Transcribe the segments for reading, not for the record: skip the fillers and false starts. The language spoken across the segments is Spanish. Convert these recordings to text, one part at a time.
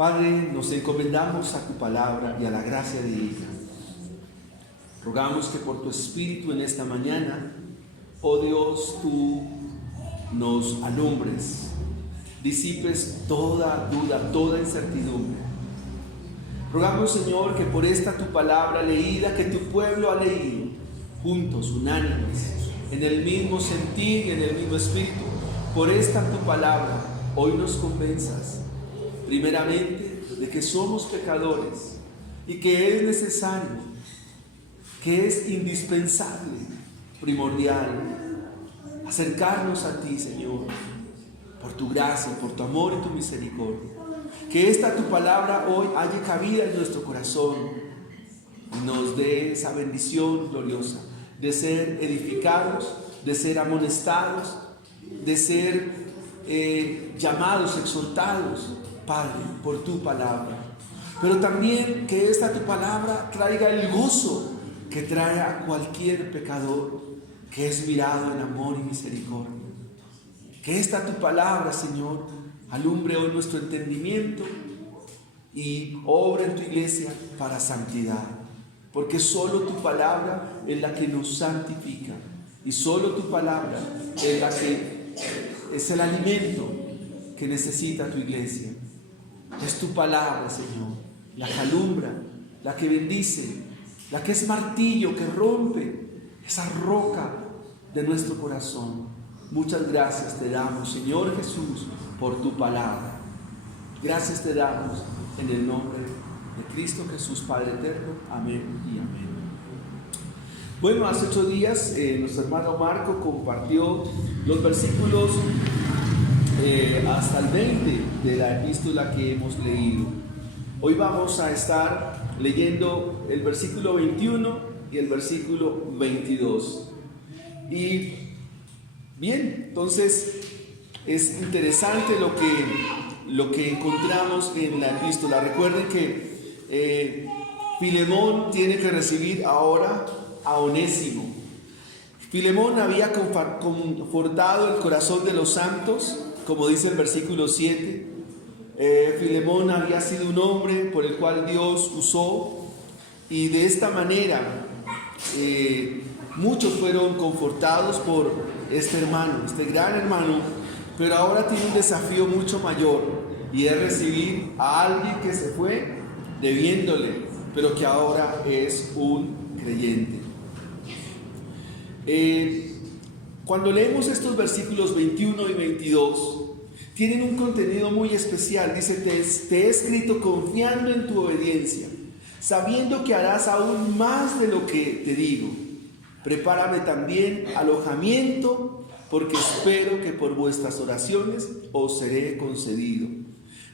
Padre, nos encomendamos a tu palabra y a la gracia de ella. Rogamos que por tu Espíritu en esta mañana, oh Dios, tú nos alumbres, disipes toda duda, toda incertidumbre. Rogamos, Señor, que por esta tu palabra leída, que tu pueblo ha leído, juntos, unánimes, en el mismo sentir y en el mismo espíritu, por esta tu palabra, hoy nos convenzas, primeramente, de que somos pecadores y que es necesario, que es indispensable, primordial, acercarnos a ti, Señor, por tu gracia, por tu amor y tu misericordia. Que esta tu palabra hoy haya cabida en nuestro corazón y nos dé esa bendición gloriosa de ser edificados, de ser amonestados, de ser llamados, exhortados, Padre, por tu palabra. Pero también que esta tu palabra traiga el gozo que trae a cualquier pecador que es mirado en amor y misericordia. Que esta tu palabra, Señor, alumbre hoy nuestro entendimiento y obra en tu iglesia para santidad. Porque solo tu palabra es la que nos santifica y solo tu palabra es la que es el alimento que necesita tu iglesia. Es tu palabra, Señor, la que alumbra, la que bendice, la que es martillo que rompe esa roca de nuestro corazón. Muchas gracias te damos, Señor Jesús, por tu palabra. Gracias te damos en el nombre de Cristo Jesús, Padre eterno. Amén y amén. Bueno, hace 8 días nuestro hermano Marco compartió los versículos hasta el 20 de la epístola que hemos leído. Hoy vamos a estar leyendo el versículo 21 y el versículo 22. Y bien, entonces es interesante lo que encontramos en la epístola. Recuerden que Filemón tiene que recibir ahora a Onésimo. Filemón había confortado el corazón de los santos, como dice el versículo 7. Filemón había sido un hombre por el cual Dios usó, y de esta manera muchos fueron confortados por este hermano, este gran hermano, pero ahora tiene un desafío mucho mayor, y es recibir a alguien que se fue debiéndole, pero que ahora es un creyente. Cuando leemos estos versículos 21 y 22, tienen un contenido muy especial. Dice: te he escrito confiando en tu obediencia, sabiendo que harás aún más de lo que te digo. Prepárame también alojamiento, porque espero que por vuestras oraciones os seré concedido.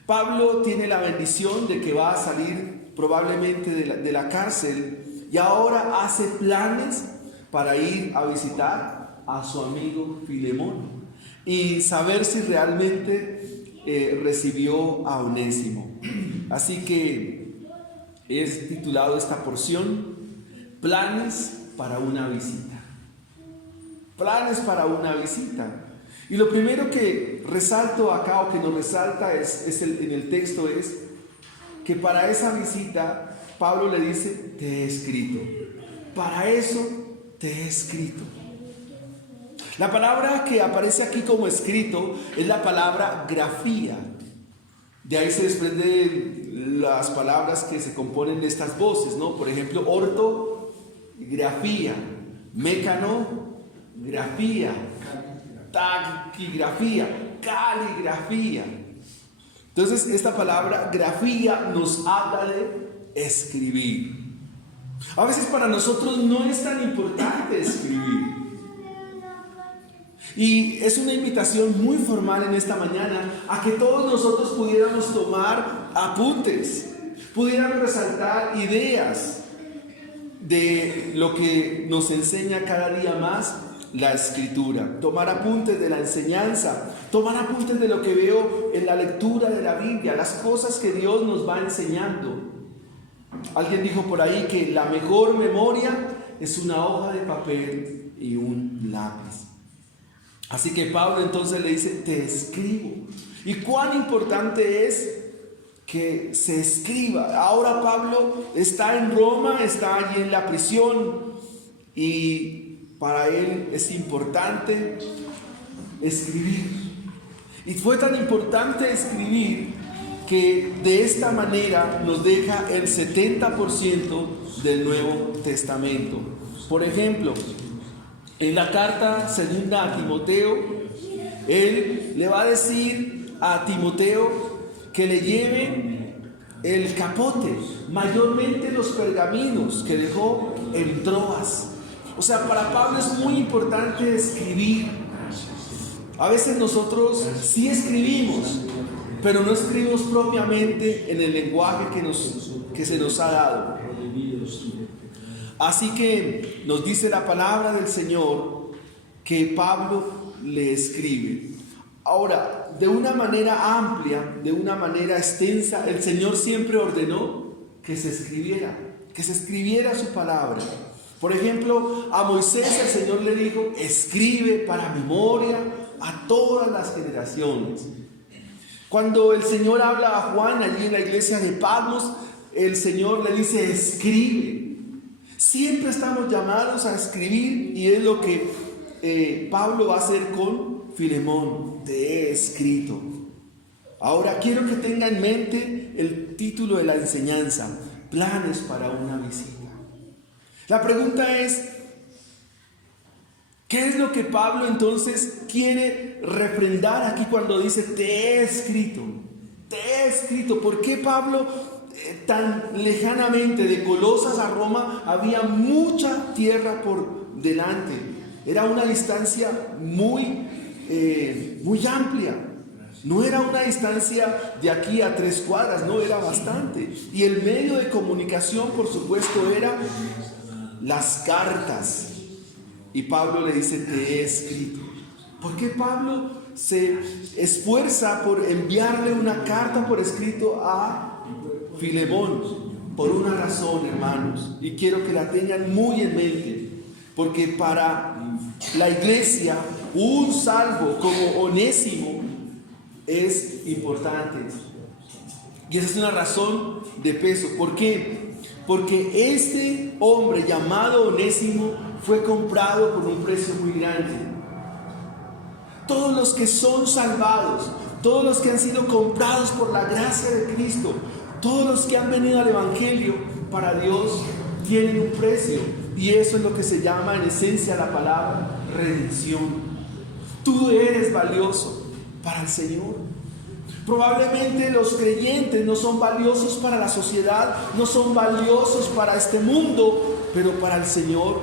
Pablo tiene la bendición de que va a salir probablemente de la cárcel, y ahora hace planes para ir a visitar a su amigo Filemón y saber si realmente recibió a Onésimo. Así que es titulado esta porción: Planes para una visita. Planes para una visita. Y lo primero que resalto acá, o que nos resalta en el texto, es que para esa visita Pablo le dice: te he escrito. Para eso te he escrito. La palabra que aparece aquí como escrito es la palabra grafía. De ahí se desprenden las palabras que se componen de estas voces, ¿no? Por ejemplo, ortografía, mecanografía, taquigrafía, caligrafía. Entonces, esta palabra grafía nos habla de escribir. A veces para nosotros no es tan importante escribir. Y es una invitación muy formal en esta mañana a que todos nosotros pudiéramos tomar apuntes, pudiéramos resaltar ideas de lo que nos enseña cada día más la Escritura, tomar apuntes de la enseñanza, tomar apuntes de lo que veo en la lectura de la Biblia, las cosas que Dios nos va enseñando. Alguien dijo por ahí que la mejor memoria es una hoja de papel y un lápiz. Así que Pablo entonces le dice: te escribo. ¿Y cuán importante es que se escriba. Ahora Pablo está en Roma, está allí en la prisión y para él es importante escribir. Y fue tan importante escribir que de esta manera nos deja el 70% del Nuevo Testamento. Por ejemplo, en la carta segunda a Timoteo, él le va a decir a Timoteo que le lleve el capote, mayormente los pergaminos que dejó en Troas. O sea, para Pablo es muy importante escribir. A veces nosotros sí escribimos, pero no escribimos propiamente en el lenguaje que se nos ha dado. Así que nos dice la palabra del Señor que Pablo le escribe. Ahora, de una manera amplia, de una manera extensa, el Señor siempre ordenó que se escribiera su palabra. Por ejemplo, a Moisés el Señor le dijo: escribe para memoria a todas las generaciones. Cuando el Señor habla a Juan allí en la iglesia de Patmos, el Señor le dice: escribe. Siempre estamos llamados a escribir, y es lo que Pablo va a hacer con Filemón: te he escrito. Ahora quiero que tenga en mente el título de la enseñanza: planes para una visita. La pregunta es: ¿qué es lo que Pablo entonces quiere refrendar aquí cuando dice te he escrito? Te he escrito. ¿Por qué Pablo tan lejanamente, de Colosas a Roma, había mucha tierra por delante? Era una distancia muy amplia. No era una distancia de aquí a 3 cuadras, no, era bastante. Y el medio de comunicación, por supuesto, era las cartas. Y Pablo le dice: te he escrito. ¿Por qué Pablo se esfuerza por enviarle una carta por escrito a Filemón? Por una razón, hermanos, y quiero que la tengan muy en mente, porque para la iglesia un salvo como Onésimo es importante, y esa es una razón de peso. ¿Por qué? Porque este hombre llamado Onésimo fue comprado por un precio muy grande. Todos los que son salvados, todos los que han sido comprados por la gracia de Cristo, todos los que han venido al Evangelio, para Dios tienen un precio, y eso es lo que se llama en esencia la palabra redención. Tú eres valioso para el Señor. Probablemente los creyentes no son valiosos para la sociedad, no son valiosos para este mundo, pero para el Señor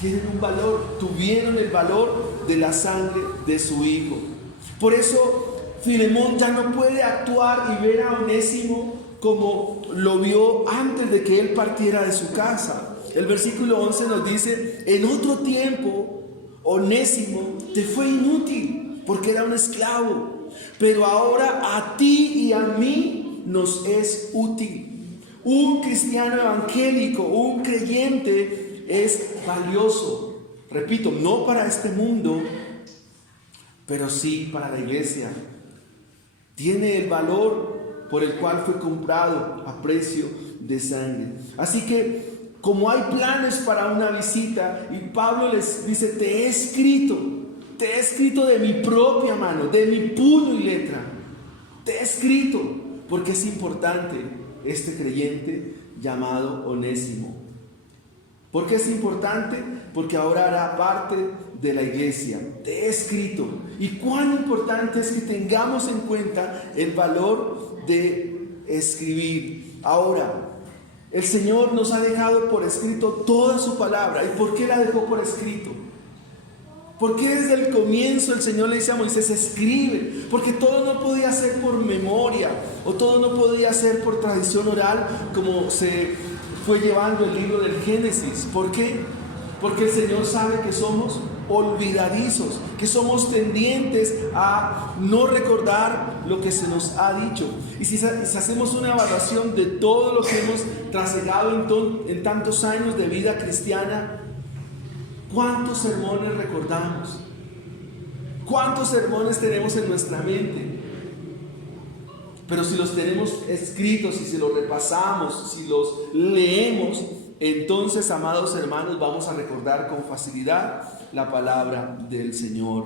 tienen un valor, tuvieron el valor de la sangre de su Hijo. Por eso Filemón ya no puede actuar y ver a Onésimo como lo vio antes de que él partiera de su casa. El versículo 11 nos dice: en otro tiempo Onésimo te fue inútil porque era un esclavo, pero ahora a ti y a mí nos es útil. Un cristiano evangélico, un creyente, es valioso. Repito, no para este mundo, pero sí para la iglesia. Tiene el valor por el cual fue comprado a precio de sangre. Así que, como hay planes para una visita, y Pablo les dice: te he escrito de mi propia mano, de mi puño y letra. Te he escrito, porque es importante este creyente llamado Onésimo. ¿Por qué es importante? Porque ahora hará parte de la iglesia. Te he escrito. Y cuán importante es que tengamos en cuenta el valor de escribir. Ahora, el Señor nos ha dejado por escrito toda su palabra. ¿Y por qué la dejó por escrito? Porque desde el comienzo el Señor le dice a Moisés: escribe, porque todo no podía ser por memoria, o todo no podía ser por tradición oral, como se fue llevando el libro del Génesis. ¿Por qué? Porque el Señor sabe que somos olvidadizos, que somos tendientes a no recordar lo que se nos ha dicho. Y si hacemos una evaluación de todo lo que hemos trasegado en tantos años de vida cristiana, ¿cuántos sermones recordamos? ¿Cuántos sermones tenemos en nuestra mente? Pero si los tenemos escritos y si los repasamos, si los leemos, entonces, amados hermanos, vamos a recordar con facilidad la palabra del Señor.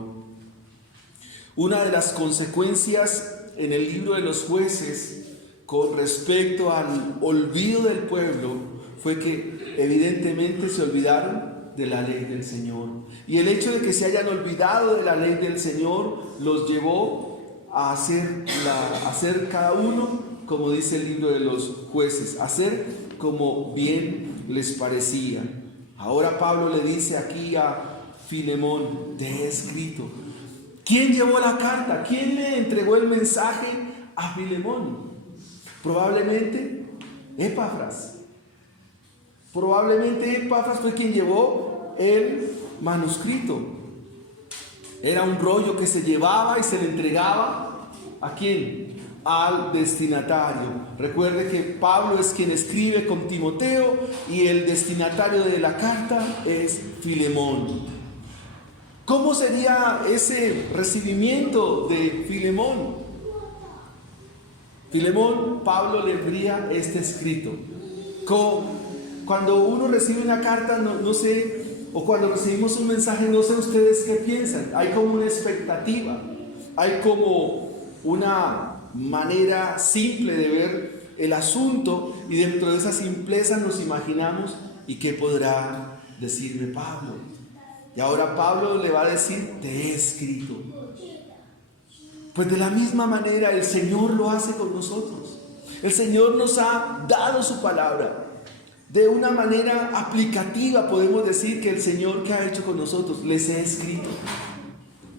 Una de las consecuencias en el libro de los Jueces con respecto al olvido del pueblo fue que evidentemente se olvidaron de la ley del Señor. Y el hecho de que se hayan olvidado de la ley del Señor los llevó a hacer cada uno, como dice el libro de los Jueces, hacer como bien les parecía. Ahora Pablo le dice aquí a Filemón: te he escrito. ¿Quién llevó la carta? ¿Quién le entregó el mensaje a Filemón? Probablemente Epafras. Probablemente Epafras fue quien llevó el manuscrito. Era un rollo que se llevaba y se le entregaba ¿a quién? Al destinatario. Recuerde que Pablo es quien escribe con Timoteo y el destinatario de la carta es Filemón. ¿Cómo sería ese recibimiento de Filemón? Filemón, Pablo le envía este escrito. Cuando uno recibe una carta, no sé, o cuando recibimos un mensaje, no sé ustedes qué piensan. Hay como una expectativa, hay como una manera simple de ver el asunto, y dentro de esa simpleza nos imaginamos: ¿y qué podrá decirme Pablo? Y ahora Pablo le va a decir: te he escrito. Pues de la misma manera el Señor lo hace con nosotros. El Señor nos ha dado su palabra. De una manera aplicativa podemos decir que el Señor, ¿qué ha hecho con nosotros? Les he escrito.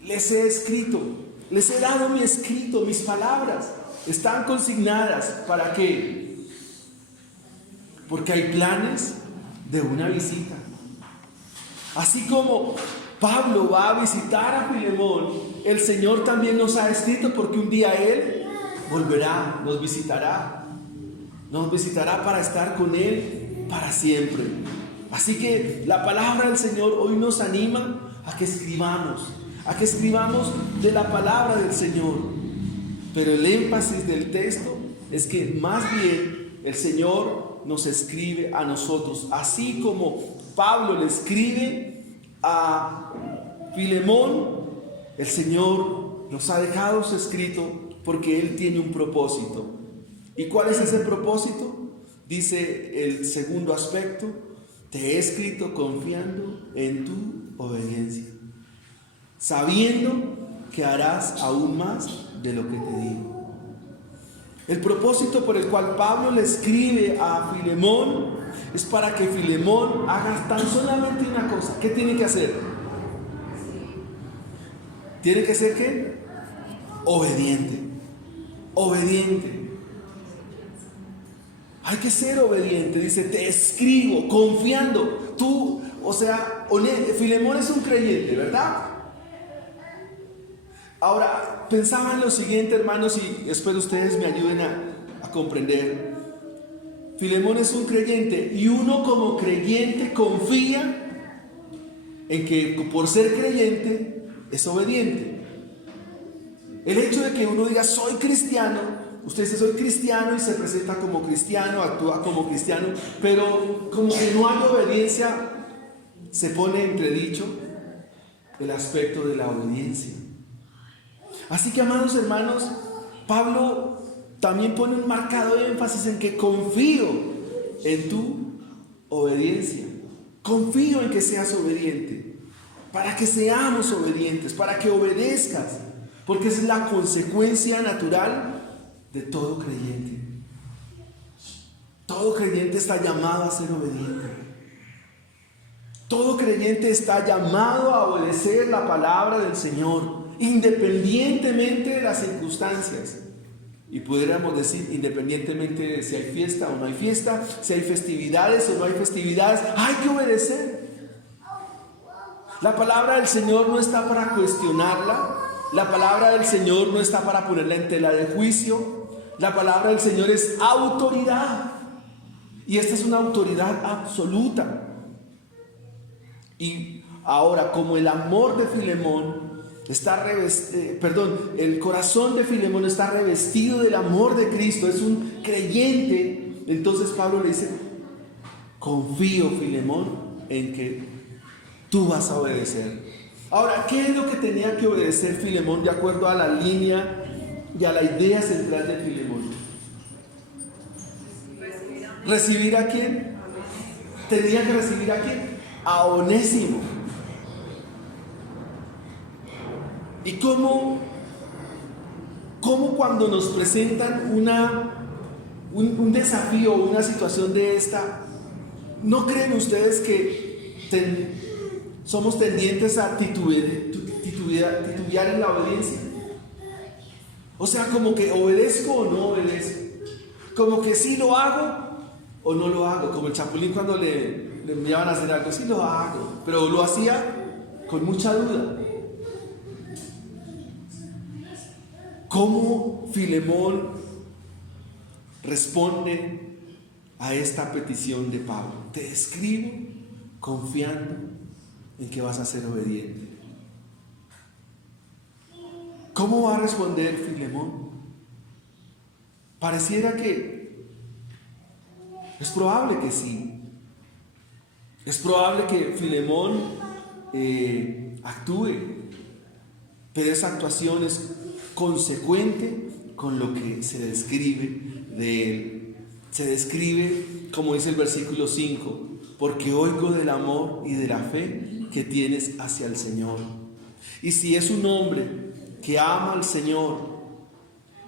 Les he escrito. Les he dado mi escrito, mis palabras. Están consignadas. ¿Para qué? Porque hay planes de una visita. Así como Pablo va a visitar a Filemón, el Señor también nos ha escrito, porque un día Él volverá, nos visitará para estar con Él para siempre. Así que la palabra del Señor hoy nos anima a que escribamos de la palabra del Señor. Pero el énfasis del texto es que más bien el Señor nos escribe a nosotros, así como Pablo le escribe a Filemón. El Señor nos ha dejado su escrito porque Él tiene un propósito. ¿Y cuál es ese propósito? Dice el segundo aspecto: te he escrito confiando en tu obediencia, sabiendo que harás aún más de lo que te digo. El propósito por el cual Pablo le escribe a Filemón es para que Filemón haga tan solamente una cosa. ¿Qué tiene que hacer? ¿Tiene que ser qué? Obediente. Obediente. Hay que ser obediente. Dice: te escribo confiando. Filemón es un creyente, ¿verdad? Ahora, pensaba en lo siguiente, hermanos, y espero ustedes me ayuden a comprender. Filemón es un creyente, y uno como creyente confía en que por ser creyente es obediente. El hecho de que uno diga soy cristiano, usted dice soy cristiano y se presenta como cristiano, actúa como cristiano, pero como que no hay obediencia, se pone entredicho el aspecto de la obediencia. Así que, amados hermanos, Pablo también pone un marcado énfasis en que confío en tu obediencia. Confío en que seas obediente, para que seamos obedientes, para que obedezcas, porque esa es la consecuencia natural de todo creyente. Todo creyente está llamado a ser obediente. Todo creyente está llamado a obedecer la palabra del Señor, independientemente de las circunstancias. Y pudiéramos decir, independientemente de si hay fiesta o no hay fiesta, si hay festividades o no hay festividades, hay que obedecer. La palabra del Señor no está para cuestionarla. La palabra del Señor no está para ponerla en tela de juicio. La palabra del Señor es autoridad. Y esta es una autoridad absoluta. Y ahora, como el amor de Filemón el corazón de Filemón está revestido del amor de Cristo, es un creyente. Entonces Pablo le dice: confío, Filemón, en que tú vas a obedecer. Ahora, ¿qué es lo que tenía que obedecer Filemón de acuerdo a la línea y a la idea central de Filemón? ¿Recibir a quién? Tenía que recibir a quién? A Onésimo. ¿Y cómo cuando nos presentan un desafío, una situación de esta, ¿no creen ustedes que somos tendientes a titubear en la obediencia? O sea, como que obedezco o no obedezco, como que sí lo hago o no lo hago, como el Chapulín cuando le enviaban a hacer algo: sí lo hago, pero lo hacía con mucha duda. ¿Cómo Filemón responde a esta petición de Pablo? Te escribo confiando en que vas a ser obediente. ¿Cómo va a responder Filemón? Pareciera que es probable que sí. Es probable que Filemón actúe, pero esa actuación es consecuente con lo que se describe de él. Se describe, como dice el versículo 5: porque oigo del amor y de la fe que tienes hacia el Señor. Y si es un hombre que ama al Señor,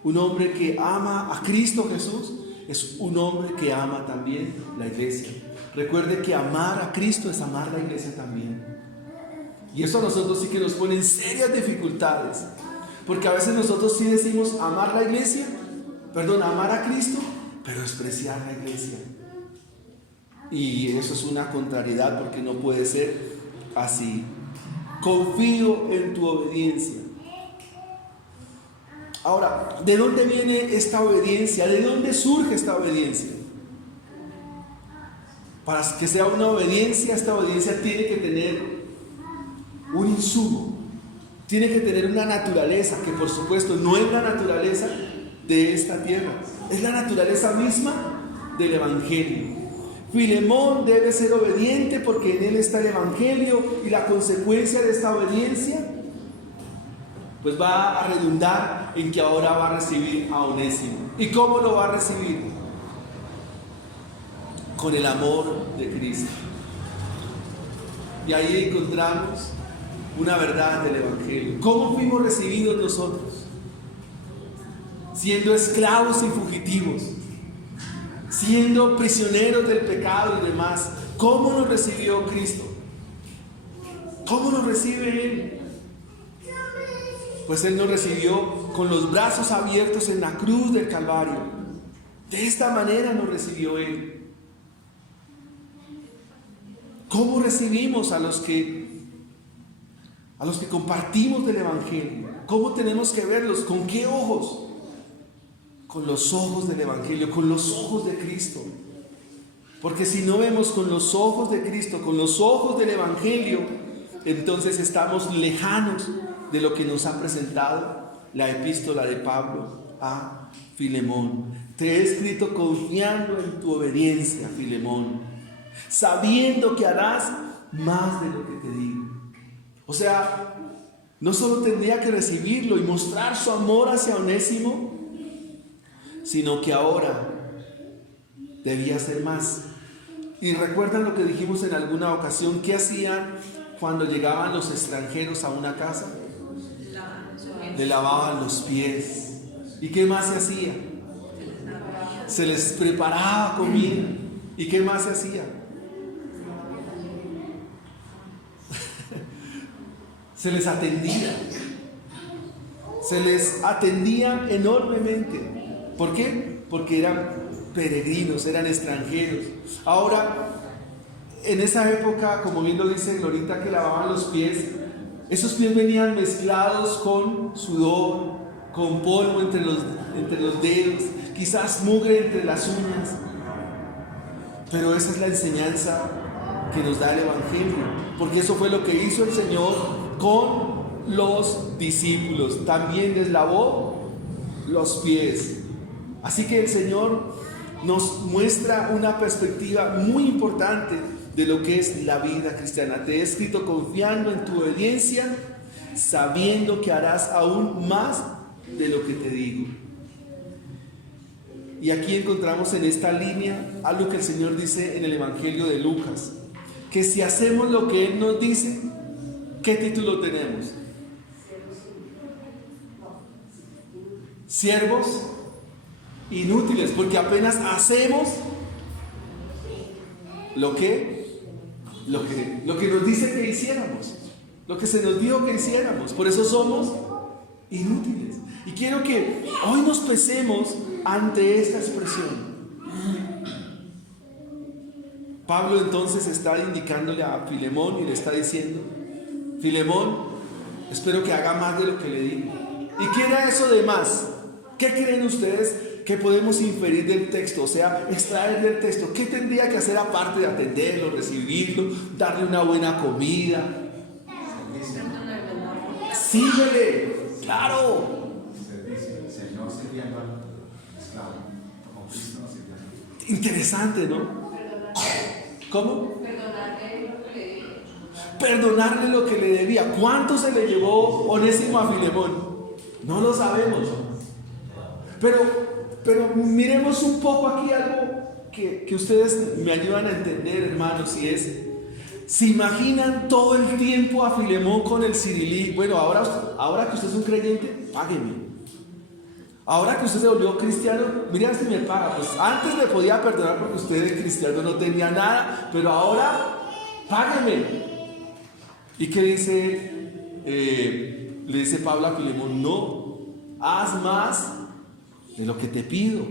un hombre que ama a Cristo Jesús, es un hombre que ama también la iglesia. Recuerde que amar a Cristo es amar la iglesia también. Y eso a nosotros sí que nos pone en serias dificultades, porque a veces nosotros sí decimos amar la iglesia, amar a Cristo, pero despreciar la iglesia. Y eso es una contrariedad, porque no puede ser así. Confío en tu obediencia. Ahora, ¿de dónde viene esta obediencia? ¿De dónde surge esta obediencia? Para que sea una obediencia, esta obediencia tiene que tener un insumo, tiene que tener una naturaleza que, por supuesto, no es la naturaleza de esta tierra, es la naturaleza misma del Evangelio. Filemón debe ser obediente porque en él está el Evangelio, y la consecuencia de esta obediencia pues va a redundar en que ahora va a recibir a Onésimo. ¿Y cómo lo va a recibir? Con el amor de Cristo. Y ahí encontramos una verdad del Evangelio. ¿Cómo fuimos recibidos nosotros? Siendo esclavos y fugitivos, siendo prisioneros del pecado y demás. ¿Cómo nos recibió Cristo? ¿Cómo nos recibe Él? Pues Él nos recibió con los brazos abiertos en la cruz del Calvario. De esta manera nos recibió Él. ¿Cómo recibimos a los que compartimos del Evangelio? ¿Cómo tenemos que verlos? ¿Con qué ojos? Con los ojos del Evangelio, con los ojos de Cristo. Porque si no vemos con los ojos de Cristo, con los ojos del Evangelio, entonces estamos lejanos de lo que nos ha presentado la epístola de Pablo a Filemón. Te he escrito confiando en tu obediencia, Filemón, sabiendo que harás más de lo que te digo. O sea, no solo tendría que recibirlo y mostrar su amor hacia Onésimo, sino que ahora debía hacer más. Y recuerdan lo que dijimos en alguna ocasión: ¿qué hacían cuando llegaban los extranjeros a una casa? Le lavaban los pies. ¿Y qué más se hacía? Se les preparaba comida. ¿Y qué más se hacía? Se les atendía. Se les atendía enormemente. ¿Por qué? Porque eran peregrinos, eran extranjeros. Ahora, en esa época, como bien lo dice Glorita, que lavaban los pies, esos pies venían mezclados con sudor, con polvo entre los dedos, quizás mugre entre las uñas. Pero esa es la enseñanza que nos da el Evangelio, porque eso fue lo que hizo el Señor con los discípulos, también les lavó los pies. Así que el Señor nos muestra una perspectiva muy importante de lo que es la vida cristiana. Te he escrito confiando en tu obediencia, sabiendo que harás aún más de lo que te digo. Y aquí encontramos en esta línea algo que el Señor dice en el Evangelio de Lucas, que si hacemos lo que Él nos dice, ¿qué título tenemos? Siervos inútiles, porque apenas hacemos lo que nos dice que hiciéramos, lo que se nos dijo que hiciéramos. Por eso somos inútiles. Y quiero que hoy nos pesemos ante esta expresión. Pablo entonces está indicándole a Filemón y le está diciendo: Filemón, espero que haga más de lo que le digo. ¿Y qué era eso de más? ¿Qué creen ustedes que podemos inferir del texto? O sea, extraer del texto. ¿Qué tendría que hacer aparte de atenderlo, recibirlo, darle una buena comida? Síguele, claro. Interesante, ¿no? ¿Cómo? Perdonarle lo que le debía. ¿Cuánto se le llevó Onésimo a Filemón? No lo sabemos. Pero miremos un poco aquí algo que ustedes me ayudan a entender, hermanos, y es: ¿se imaginan todo el tiempo a Filemón con el cirilí? Bueno, ahora que usted es un creyente, págueme. Ahora que usted se volvió cristiano, mira si me paga. Pues antes le podía perdonar porque usted de cristiano no tenía nada, pero ahora págueme. ¿Y qué dice? Le dice Pablo a Filemón: no, haz más de lo que te pido.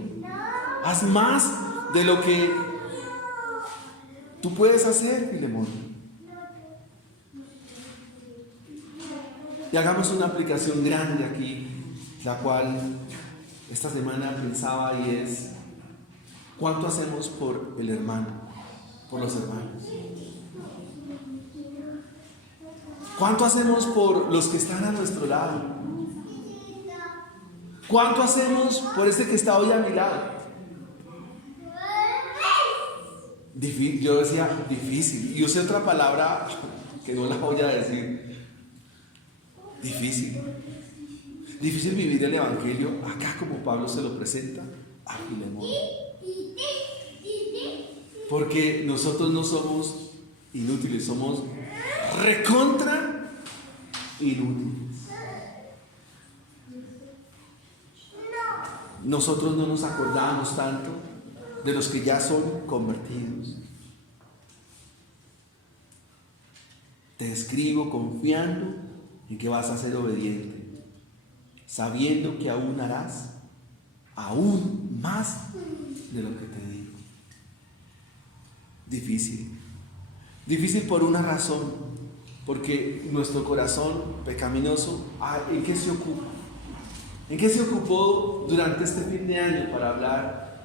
Haz más de lo que tú puedes hacer, Filemón. Y hagamos una aplicación grande aquí, la cual esta semana pensaba, y es: ¿cuánto hacemos por el hermano, por los hermanos? ¿Cuánto hacemos por los que están a nuestro lado? ¿Cuánto hacemos por este que está hoy a mi lado? Yo decía difícil, y usé otra palabra que no la voy a decir. Difícil vivir el Evangelio acá como Pablo se lo presenta a Filemón, porque nosotros no somos inútiles, somos recontra inútiles. Nosotros no nos acordamos tanto de los que ya son convertidos. Te escribo confiando en que vas a ser obediente, sabiendo que aún harás aún más de lo que te digo. Difícil por una razón, porque nuestro corazón pecaminoso, ¿en qué se ocupa? ¿En qué se ocupó durante este fin de año para hablar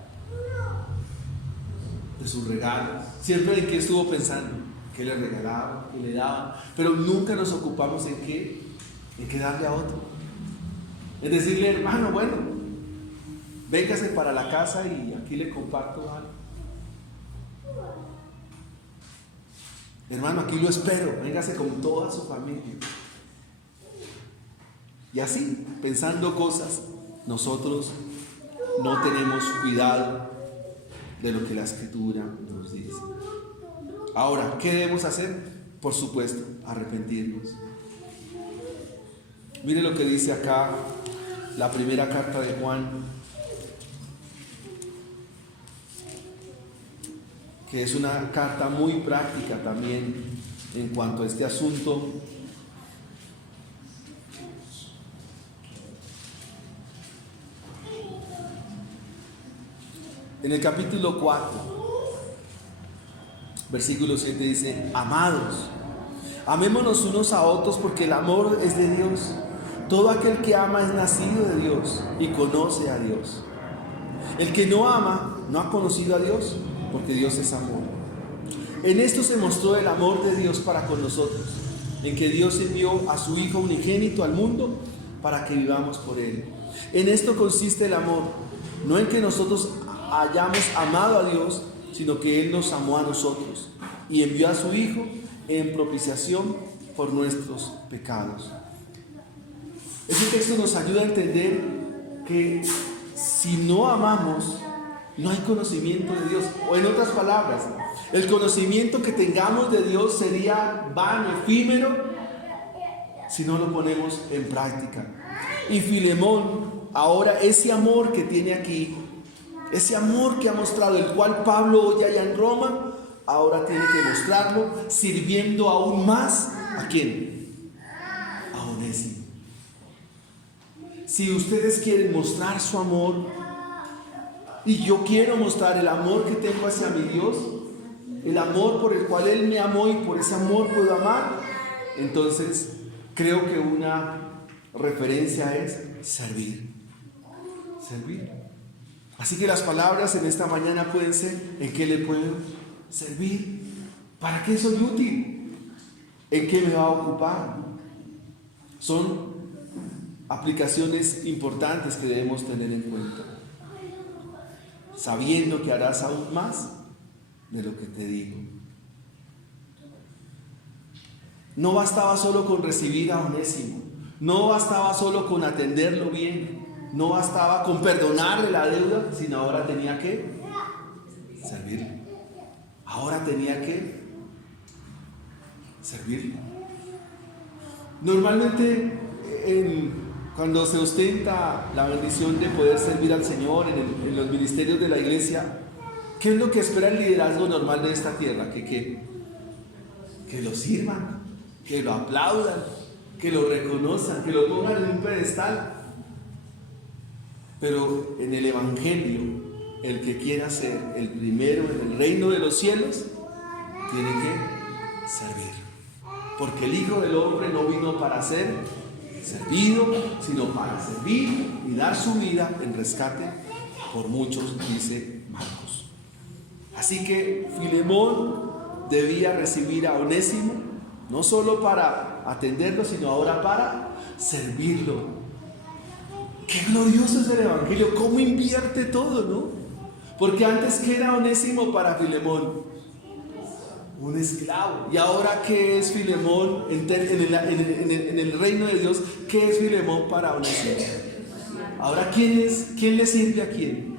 de sus regalos? Siempre en qué estuvo pensando, qué le regalaban, qué le daban, pero nunca nos ocupamos en qué darle a otro. Es decirle: hermano, bueno, véngase para la casa y aquí le comparto algo. Hermano, aquí lo espero, véngase con toda su familia. Y así, pensando cosas, nosotros no tenemos cuidado de lo que la Escritura nos dice. Ahora, ¿qué debemos hacer? Por supuesto, arrepentirnos. Mire lo que dice acá la primera carta de Juan, que es una carta muy práctica también en cuanto a este asunto. En el capítulo 4, versículo 7 dice: amados, amémonos unos a otros, porque el amor es de Dios. Todo aquel que ama es nacido de Dios y conoce a Dios. El que no ama no ha conocido a Dios, porque Dios es amor. En esto se mostró el amor de Dios para con nosotros, en que Dios envió a su Hijo unigénito al mundo para que vivamos por Él. En esto consiste el amor, no en que nosotros hayamos amado a Dios, sino que Él nos amó a nosotros y envió a su Hijo en propiciación por nuestros pecados. Este texto nos ayuda a entender que si no amamos, no hay conocimiento de Dios. O en otras palabras, el conocimiento que tengamos de Dios sería vano, efímero, si no lo ponemos en práctica. Y Filemón, ahora ese amor que tiene aquí, ese amor que ha mostrado, el cual Pablo hoy allá en Roma, ahora tiene que mostrarlo sirviendo aún más ¿a quién? A Onésimo. Si ustedes quieren mostrar su amor, y yo quiero mostrar el amor que tengo hacia mi Dios, el amor por el cual Él me amó y por ese amor puedo amar, entonces creo que una referencia es servir. Servir. Así que las palabras en esta mañana pueden ser: ¿en qué le puedo servir? ¿Para qué soy útil? ¿En qué me va a ocupar? Son aplicaciones importantes que debemos tener en cuenta, sabiendo que harás aún más de lo que te digo. No bastaba solo con recibir a Onésimo, no bastaba solo con atenderlo bien, no bastaba con perdonarle la deuda, sino ahora tenía que servirle. Ahora tenía que servirle. Normalmente cuando se ostenta la bendición de poder servir al Señor en los ministerios de la iglesia, ¿qué es lo que espera el liderazgo normal de esta tierra? Que lo sirvan, que lo aplaudan, que lo reconozcan, que lo pongan en un pedestal. Pero en el Evangelio, el que quiera ser el primero en el reino de los cielos, tiene que servir. Porque el Hijo del Hombre no vino para ser servido, sino para servir y dar su vida en rescate por muchos, dice Marcos. Así que Filemón debía recibir a Onésimo, no solo para atenderlo, sino ahora para servirlo. Qué glorioso es el Evangelio, cómo invierte todo, ¿no? Porque antes, ¿qué era Onésimo para Filemón? Un esclavo. Y ahora, ¿qué es Filemón en el reino de Dios? ¿Qué es Filemón para Onésimo? Ahora, ¿quién le sirve a quién?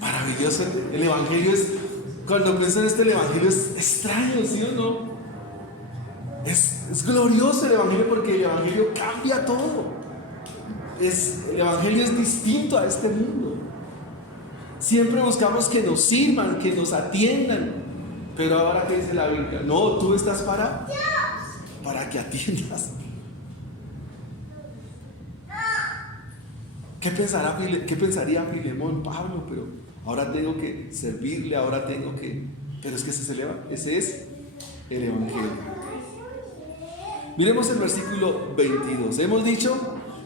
Maravilloso. El Evangelio es, cuando pienso en esto, el Evangelio es extraño, ¿sí o no? Es glorioso el Evangelio, porque el Evangelio cambia todo. El Evangelio es distinto a este mundo. Siempre buscamos que nos sirvan, que nos atiendan. Pero ahora, ¿qué dice la Biblia? No, tú estás para que atiendas. ¿Qué pensaría Filemón? Pablo, pero ahora tengo que servirle, ahora tengo que... Pero es que ese es el Evangelio. Miremos el versículo 22. Hemos dicho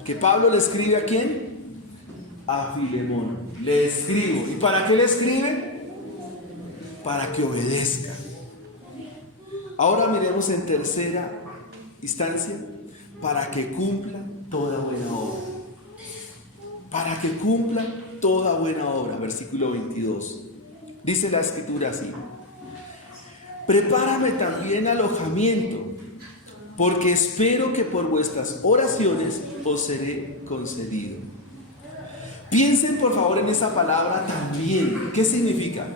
que Pablo le escribe ¿a quién? A Filemón. Le escribo. ¿Y para qué le escribe? Para que obedezca. Ahora miremos en tercera instancia: para que cumpla toda buena obra. Para que cumpla toda buena obra. Versículo 22. Dice la Escritura así: prepárame también alojamiento, porque espero que por vuestras oraciones os seré concedido. Piensen por favor en esa palabra también. ¿Qué significa?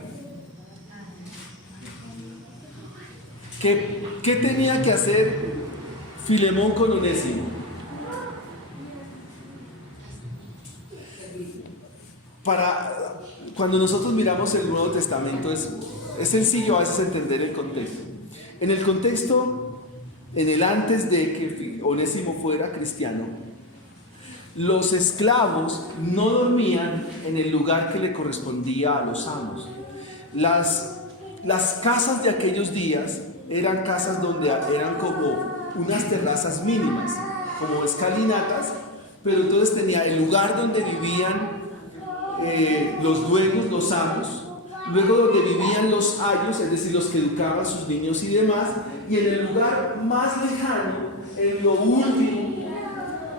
¿Qué tenía que hacer Filemón con Onésimo? Cuando nosotros miramos el Nuevo Testamento es sencillo a veces entender el contexto. En el contexto, en el antes de que Onésimo fuera cristiano, los esclavos no dormían en el lugar que le correspondía a los amos. Las casas de aquellos días eran casas donde eran como unas terrazas mínimas, como escalinatas, pero entonces tenía el lugar donde vivían los dueños, los amos, luego donde vivían los ayos, es decir, los que educaban a sus niños y demás, y en el lugar más lejano, en lo último,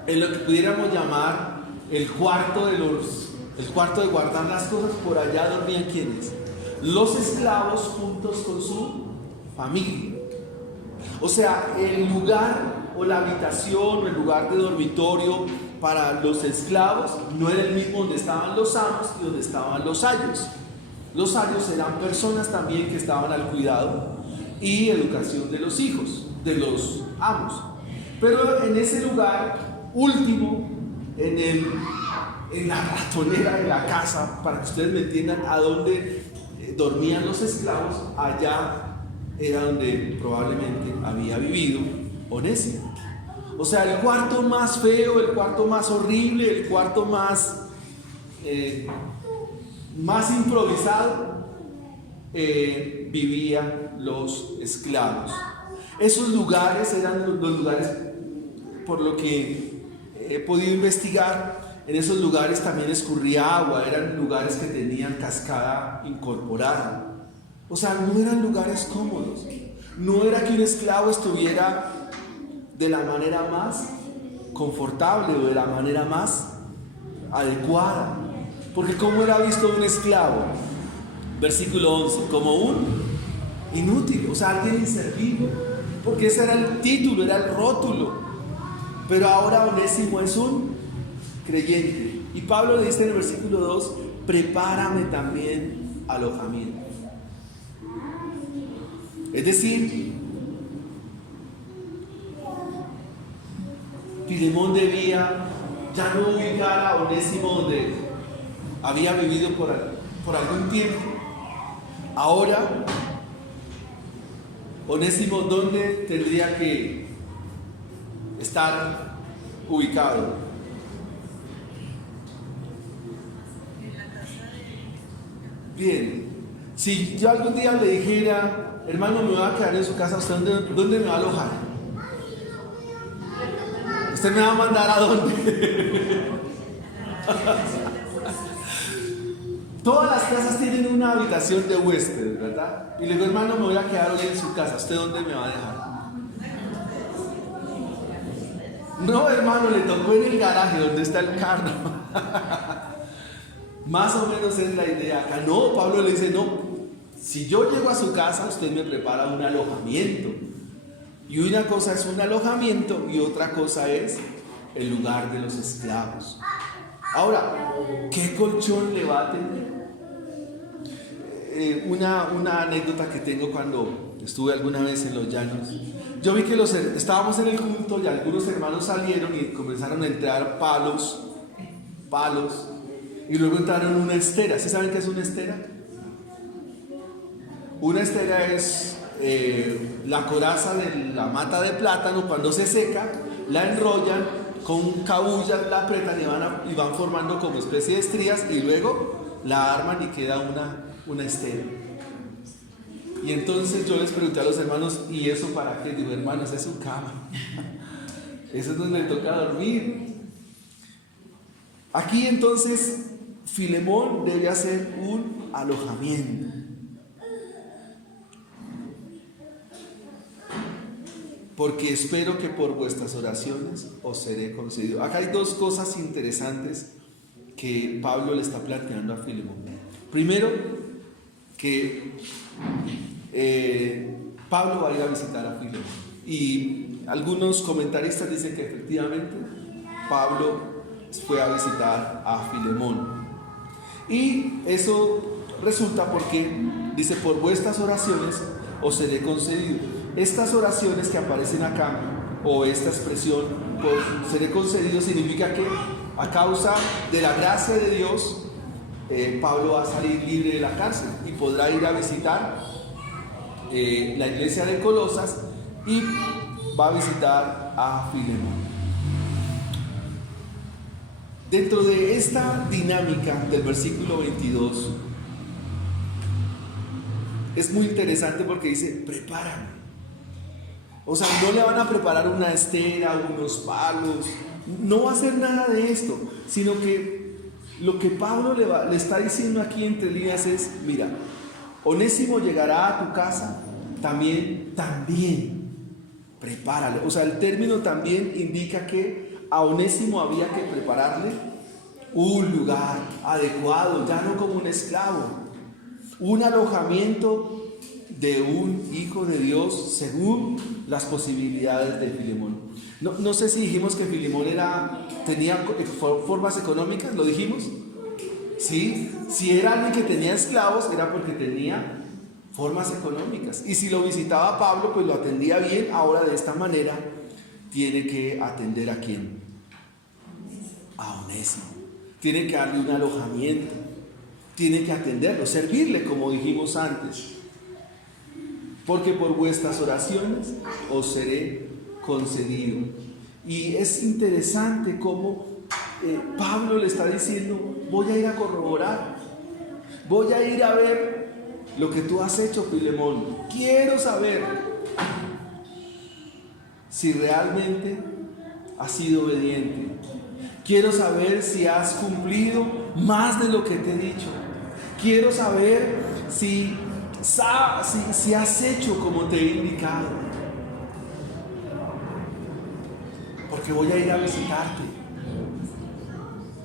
en lo que pudiéramos llamar el cuarto de guardar las cosas, por allá dormían ¿quiénes? Los esclavos juntos con su familia. O sea, el lugar o la habitación o el lugar de dormitorio para los esclavos no era el mismo donde estaban los amos y donde estaban los ayos. Los ayos eran personas también que estaban al cuidado y educación de los hijos, de los amos. Pero en ese lugar último, en la ratonera de la casa, para que ustedes me entiendan a dónde dormían los esclavos, allá era donde probablemente había vivido Onésimo. O sea, el cuarto más feo, el cuarto más horrible, el cuarto más improvisado, vivían los esclavos. Esos lugares eran los lugares, por lo que he podido investigar, en esos lugares también escurría agua, eran lugares que tenían cascada incorporada. O sea, no eran lugares cómodos. No era que un esclavo estuviera de la manera más confortable o de la manera más adecuada. Porque ¿cómo era visto un esclavo? Versículo 11, como un inútil, o sea, alguien inservible, porque ese era el título, era el rótulo. Pero ahora Onésimo es un creyente. Y Pablo le dice en el versículo 2, prepárame también alojamiento. Es decir, Filemón debía ya no ubicar a Onésimo donde había vivido por algún tiempo. Ahora, Onésimo, ¿dónde tendría que estar ubicado? Bien, si yo algún día le dijera, hermano, me voy a quedar en su casa, ¿usted dónde me va a alojar? ¿Usted me va a mandar a dónde? Todas las casas tienen una habitación de huéspedes, ¿verdad? Y le digo, hermano, me voy a quedar hoy en su casa, ¿usted dónde me va a dejar? No, hermano, le tocó en el garaje donde está el carro. Más o menos es la idea acá. No, Pablo le dice, no, si yo llego a su casa, usted me prepara un alojamiento. Y una cosa es un alojamiento y otra cosa es el lugar de los esclavos. Ahora, ¿qué colchón le va a tener? Una anécdota que tengo cuando estuve alguna vez en los llanos. Yo vi que estábamos en el culto y algunos hermanos salieron y comenzaron a entrar palos, y luego entraron una estera. ¿Sí saben qué es una estera? Una estera es la coraza de la mata de plátano. Cuando se seca, la enrollan con cabullas, la apretan y van formando como especie de estrías y luego la arman y queda una estera. Y entonces yo les pregunté a los hermanos, ¿y eso para qué? Digo, hermanos, es su cama. Eso es donde le toca dormir. Aquí entonces Filemón debe hacer un alojamiento. Porque espero que por vuestras oraciones os seré concedido. Acá hay dos cosas interesantes que Pablo le está planteando a Filemón. Primero, que Pablo va a ir a visitar a Filemón. Y algunos comentaristas dicen que efectivamente Pablo fue a visitar a Filemón. Y eso resulta porque dice, por vuestras oraciones os seré concedido. Estas oraciones que aparecen acá, o esta expresión, por seré concedido, significa que a causa de la gracia de Dios, Pablo va a salir libre de la cárcel y podrá ir a visitar la iglesia de Colosas y va a visitar a Filemón. Dentro de esta dinámica del versículo 22 es muy interesante porque dice, prepárame. O sea, no le van a preparar una estera, unos palos, no va a hacer nada de esto, sino que lo que Pablo le está diciendo aquí entre líneas es, mira, Onésimo llegará a tu casa, también, prepárale. O sea, el término también indica que a Onésimo había que prepararle un lugar adecuado, ya no como un esclavo, un alojamiento de un hijo de Dios según las posibilidades de Filemón. No sé si dijimos que Filemón tenía formas económicas, ¿lo dijimos? ¿Sí? Si era alguien que tenía esclavos, era porque tenía formas económicas. Y si lo visitaba Pablo, pues lo atendía bien. Ahora de esta manera tiene que atender ¿a quién? A Onésimo. Tiene que darle un alojamiento. Tiene que atenderlo, servirle como dijimos antes. Porque por vuestras oraciones os seré concedido. Y es interesante cómo Pablo le está diciendo, voy a ir a corroborar, voy a ir a ver lo que tú has hecho, Filemón. Quiero saber si realmente has sido obediente. Quiero saber si has cumplido más de lo que te he dicho. Quiero saber si has hecho como te he indicado. Porque voy a ir a visitarte.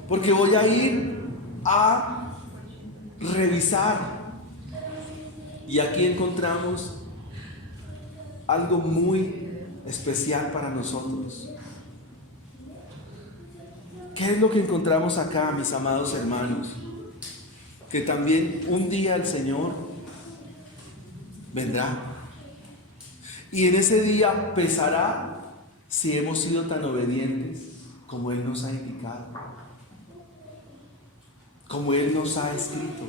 Porque voy a ir a revisar. Y aquí encontramos algo muy especial para nosotros. ¿Qué es lo que encontramos acá, mis amados hermanos? Que también un día el Señor vendrá. Y en ese día pesará si hemos sido tan obedientes como Él nos ha indicado, como Él nos ha escrito.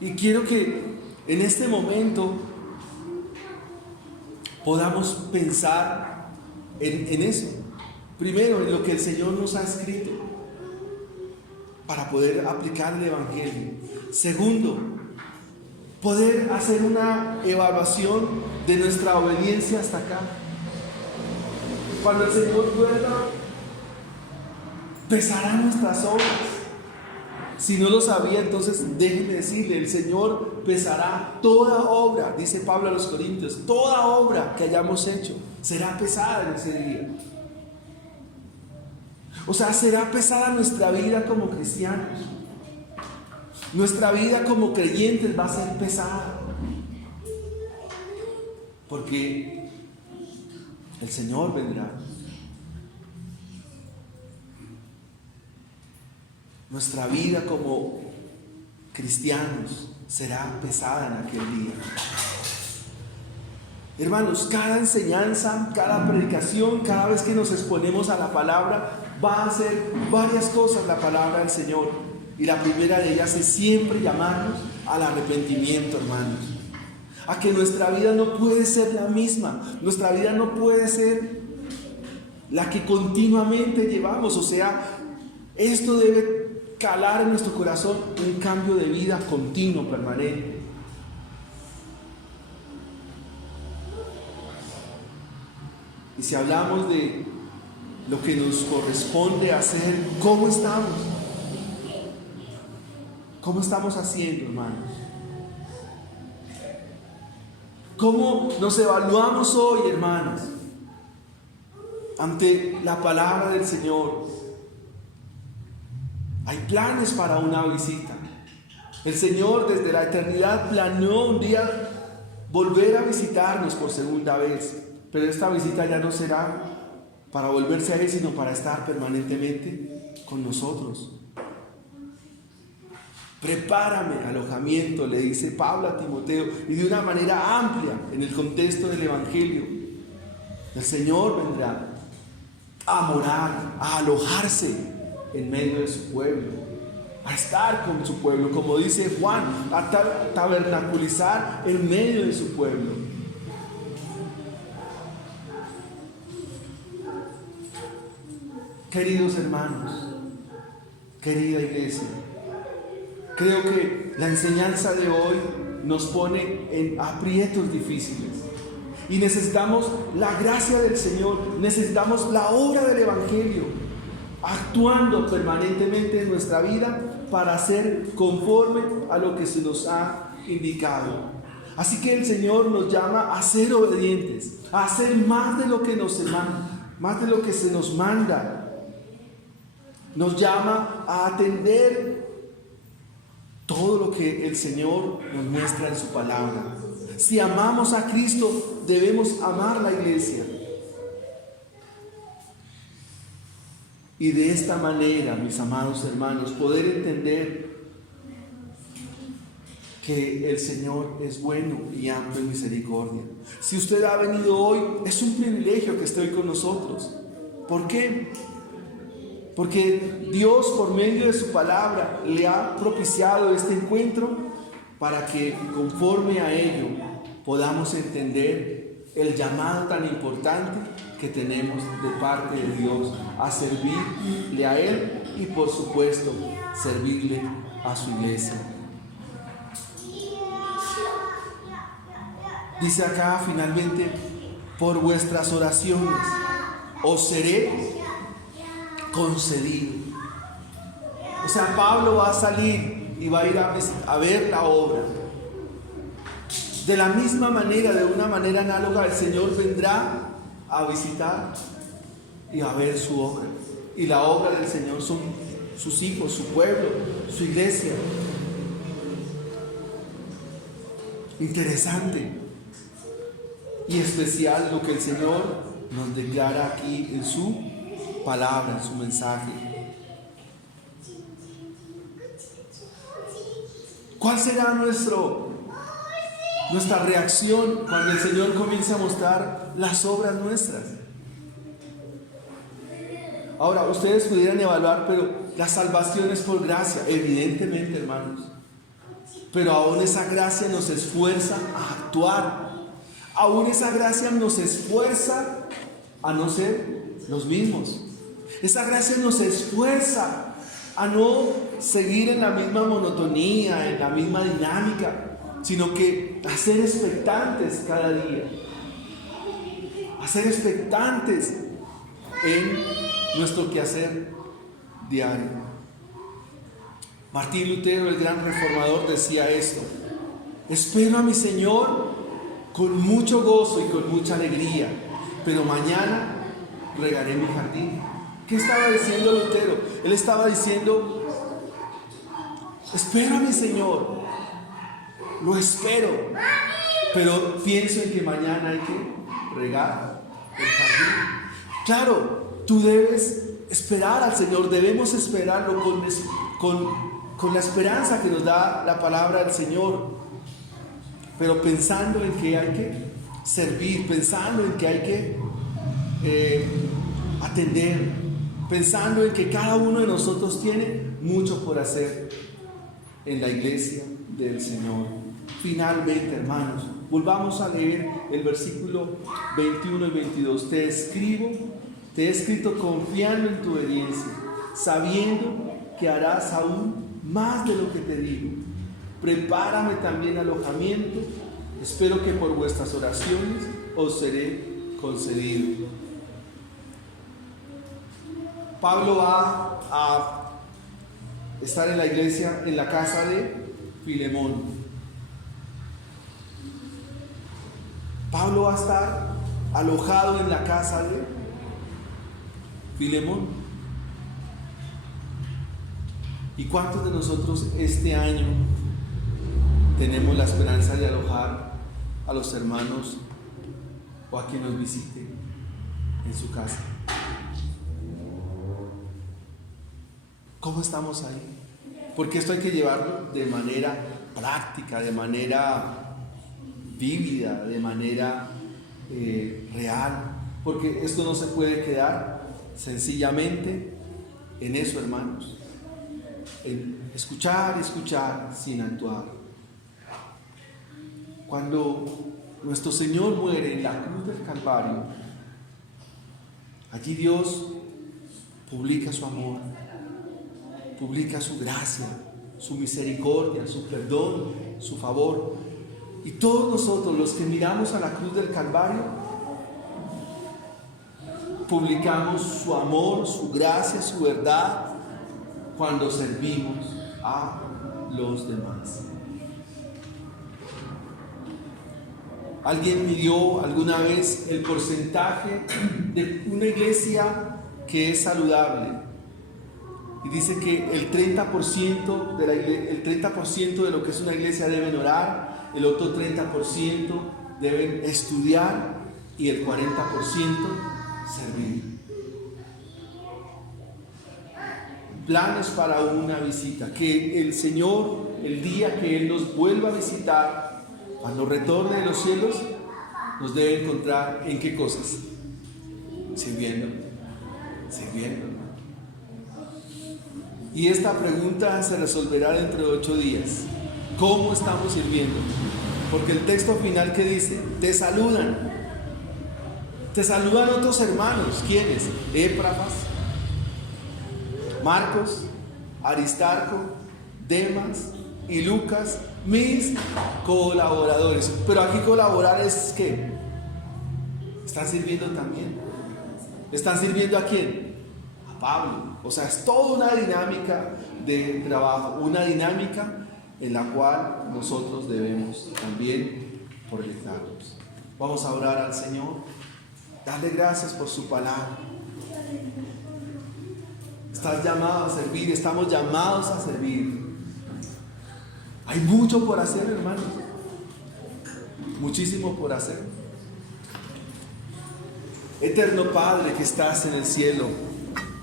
Y quiero que en este momento podamos pensar en eso. Primero, en lo que el Señor nos ha escrito para poder aplicar el Evangelio. Segundo, poder hacer una evaluación de nuestra obediencia hasta acá. Cuando el Señor vuelva, pesará nuestras obras. Si no lo sabía, entonces déjeme decirle, el Señor pesará toda obra, dice Pablo a los Corintios, toda obra que hayamos hecho será pesada en ese día. O sea, será pesada nuestra vida como cristianos. Nuestra vida como creyentes va a ser pesada. Porque el Señor vendrá. Nuestra vida como cristianos será pesada en aquel día. Hermanos, cada enseñanza, cada predicación, cada vez que nos exponemos a la palabra, va a hacer varias cosas la palabra del Señor. Y la primera de ellas es siempre llamarnos al arrepentimiento, hermanos. A que nuestra vida no puede ser la misma. Nuestra vida no puede ser la que continuamente llevamos. O sea, esto debe calar en nuestro corazón un cambio de vida continuo, permanente. Y si hablamos de lo que nos corresponde hacer, ¿cómo estamos? ¿Cómo estamos haciendo, hermanos? ¿Cómo nos evaluamos hoy, hermanos? Ante la palabra del Señor. Hay planes para una visita. El Señor desde la eternidad planeó un día volver a visitarnos por segunda vez. Pero esta visita ya no será para volverse a Él, sino para estar permanentemente con nosotros. Prepárame alojamiento, le dice Pablo a Timoteo, y de una manera amplia en el contexto del Evangelio. El Señor vendrá a morar, a alojarse en medio de su pueblo, a estar con su pueblo, como dice Juan, a tabernaculizar en medio de su pueblo. Queridos hermanos, querida iglesia, creo que la enseñanza de hoy nos pone en aprietos difíciles y necesitamos la gracia del Señor, necesitamos la obra del Evangelio. actuando permanentemente en nuestra vida para ser conforme a lo que se nos ha indicado. Así que el Señor nos llama a ser obedientes, a hacer más de lo que más de lo que se nos manda. Nos llama a atender todo lo que el Señor nos muestra en su palabra. Si amamos a Cristo, debemos amar la iglesia. Y de esta manera, mis amados hermanos, poder entender que el Señor es bueno y amplio en misericordia. Si usted ha venido hoy, es un privilegio que esté hoy con nosotros. ¿Por qué? Porque Dios, por medio de su palabra, le ha propiciado este encuentro para que, conforme a ello, podamos entender el llamado tan importante que tenemos de parte de Dios a servirle a Él y, por supuesto, servirle a su iglesia. Dice acá finalmente, por vuestras oraciones os seré concedido. O sea, Pablo va a salir y va a ir a ver la obra. De la misma manera, de una manera análoga, el Señor vendrá a visitar y a ver su obra. Y la obra del Señor son sus hijos, su pueblo, su iglesia. Interesante y especial lo que el Señor nos declara aquí en su palabra, en su mensaje. ¿Cuál será nuestra reacción cuando el Señor comience a mostrar las obras nuestras? Ahora, ustedes pudieran evaluar, pero la salvación es por gracia, evidentemente, hermanos. Pero aún esa gracia nos esfuerza a actuar. Aún esa gracia nos esfuerza a no ser los mismos. Esa gracia nos esfuerza a no seguir en la misma monotonía, en la misma dinámica, sino que a ser expectantes cada día. A ser expectantes en nuestro quehacer diario. Martín Lutero, el gran reformador, decía esto: espero a mi Señor con mucho gozo y con mucha alegría, pero mañana regaré mi jardín. ¿Qué estaba diciendo Lutero? Él estaba diciendo: espero a mi Señor, lo espero, pero pienso en que mañana hay que regar el jardín. Claro, tú debes esperar al Señor, debemos esperarlo con la esperanza que nos da la palabra del Señor, pero pensando en que hay que servir, pensando en que hay que atender, pensando en que cada uno de nosotros tiene mucho por hacer en la iglesia del Señor. Finalmente, hermanos, volvamos a leer el versículo 21 y 22. Te he escrito confiando en tu obediencia, sabiendo que harás aún más de lo que te digo. Prepárame también alojamiento, espero que por vuestras oraciones os seré concedido. Pablo va a estar en la iglesia, en la casa de Filemón. Pablo va a estar alojado en la casa de Filemón. ¿Y cuántos de nosotros este año tenemos la esperanza de alojar a los hermanos o a quien nos visite en su casa? ¿Cómo estamos ahí? Porque esto hay que llevarlo de manera práctica, de manera vívida, de manera real, porque esto no se puede quedar sencillamente en eso, hermanos, en escuchar sin actuar. Cuando nuestro Señor muere en la cruz del Calvario, allí Dios publica su amor, publica su gracia, su misericordia, su perdón, su favor. Y todos nosotros, los que miramos a la cruz del Calvario, publicamos su amor, su gracia, su verdad cuando servimos a los demás. Alguien midió alguna vez el porcentaje de una iglesia que es saludable y dice que el 30% de lo que es una iglesia deben orar, el otro 30% deben estudiar y el 40% servir. Planes para una visita, que el Señor, el día que Él nos vuelva a visitar, cuando retorne de los cielos, nos debe encontrar ¿en qué cosas? Sirviendo. Y esta pregunta se resolverá dentro de 8 días. ¿Cómo estamos sirviendo? Porque el texto final que dice, te saludan otros hermanos. ¿Quiénes? Éprafas, Marcos, Aristarco, Demas y Lucas, mis colaboradores. Pero aquí colaborar es ¿qué? Están sirviendo también. ¿Están sirviendo a quién? A Pablo. O sea, es toda una dinámica de trabajo, una dinámica en la cual nosotros debemos también proyectarnos. Vamos a orar al Señor, darle gracias por su palabra. Estás llamado a servir, estamos llamados a servir. Hay mucho por hacer, hermanos. Muchísimo por hacer. Eterno Padre que estás en el cielo,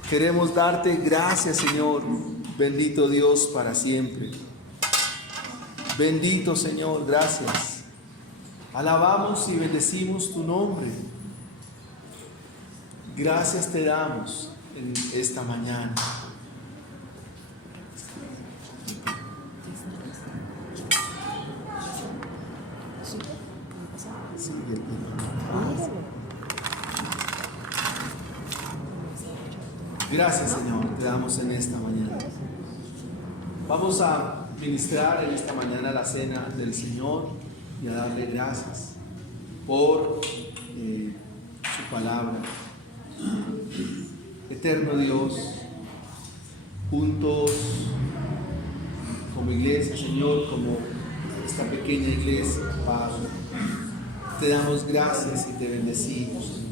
queremos darte gracias, Señor. Bendito Dios para siempre. Bendito Señor, gracias. Alabamos y bendecimos tu nombre. Gracias te damos en esta mañana. Gracias, Señor, te damos en esta mañana. Vamos a ministrar en esta mañana la cena del Señor y a darle gracias por su palabra. Eterno Dios, juntos como iglesia, Señor, como esta pequeña iglesia, Padre, te damos gracias y te bendecimos, Señor.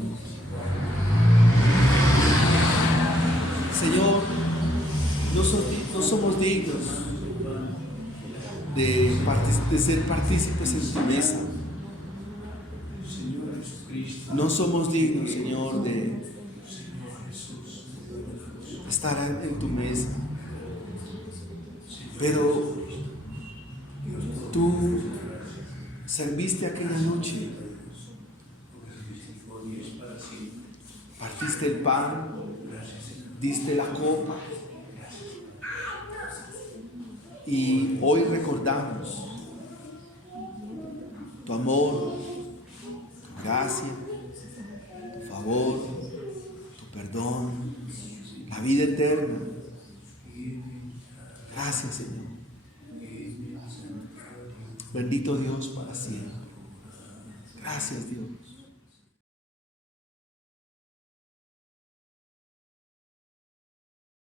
Señor, no somos dignos de ser partícipes en tu mesa. No somos dignos, Señor, de estar en tu mesa. Pero tú serviste aquella noche, partiste el pan, diste la copa, y hoy recordamos tu amor, tu gracia, tu favor, tu perdón, la vida eterna. Gracias, Señor. Bendito Dios para siempre. Gracias, Dios.